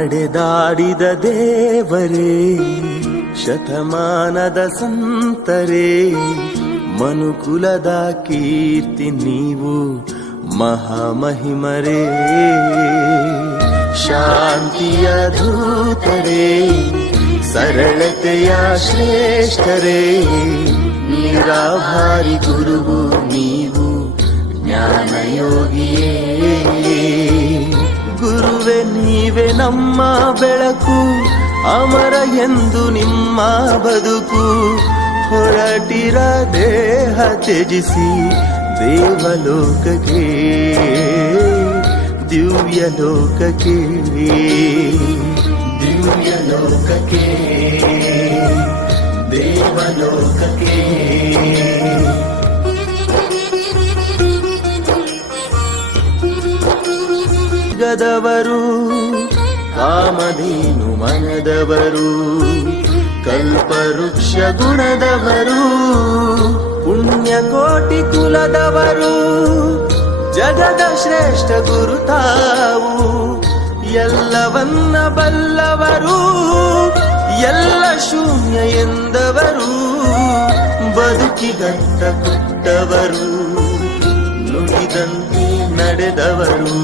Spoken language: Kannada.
ನಡೆದಾಡಿದ ದೇವರೇ, ಶತಮಾನದ ಸಂತರೇ, ಮನುಕುಲದ ಕೀರ್ತಿ ನೀವು ಮಹಾಮಹಿಮರೇ. ಶಾಂತಿಯ ದೂತರೇ, ಸರಳತೆಯ ಶ್ರೇಷ್ಠರೇ, ನಿರಾಭಾರಿ ಗುರುವು ನೀವು ಜ್ಞಾನಯೋಗಿಯೇ. ಗುರುವೆ ನೀವೇ ನಮ್ಮ ಬೆಳಕು, ಅಮರ ಎಂದು ನಿಮ್ಮ ಬದುಕು. ಹೊರಟಿರ ದೇಹ ತ್ಯಜಿಸಿ ದೇವಲೋಕಕ್ಕೆ, ದಿವ್ಯ ಲೋಕಕ್ಕೆ, ದಿವ್ಯ ಲೋಕಕ್ಕೆ, ದೇವಲೋಕಕ್ಕೆ. ಗದವರು ಕಾಮಧೇನು ಮನದವರು, ಕಲ್ಪವೃಕ್ಷ ಗುಣದವರು, ಪುಣ್ಯಕೋಟಿ ಕುಲದವರು, ಜಗದ ಶ್ರೇಷ್ಠ ಗುರು ತಾವು. ಎಲ್ಲವನ್ನ ಬಲ್ಲವರು, ಎಲ್ಲ ಶೂನ್ಯ ಎಂದವರು, ಬದುಕಿಗಂತ ಕೊಟ್ಟವರು, ನುಡಿದಂತೆ ನಡೆದವರು.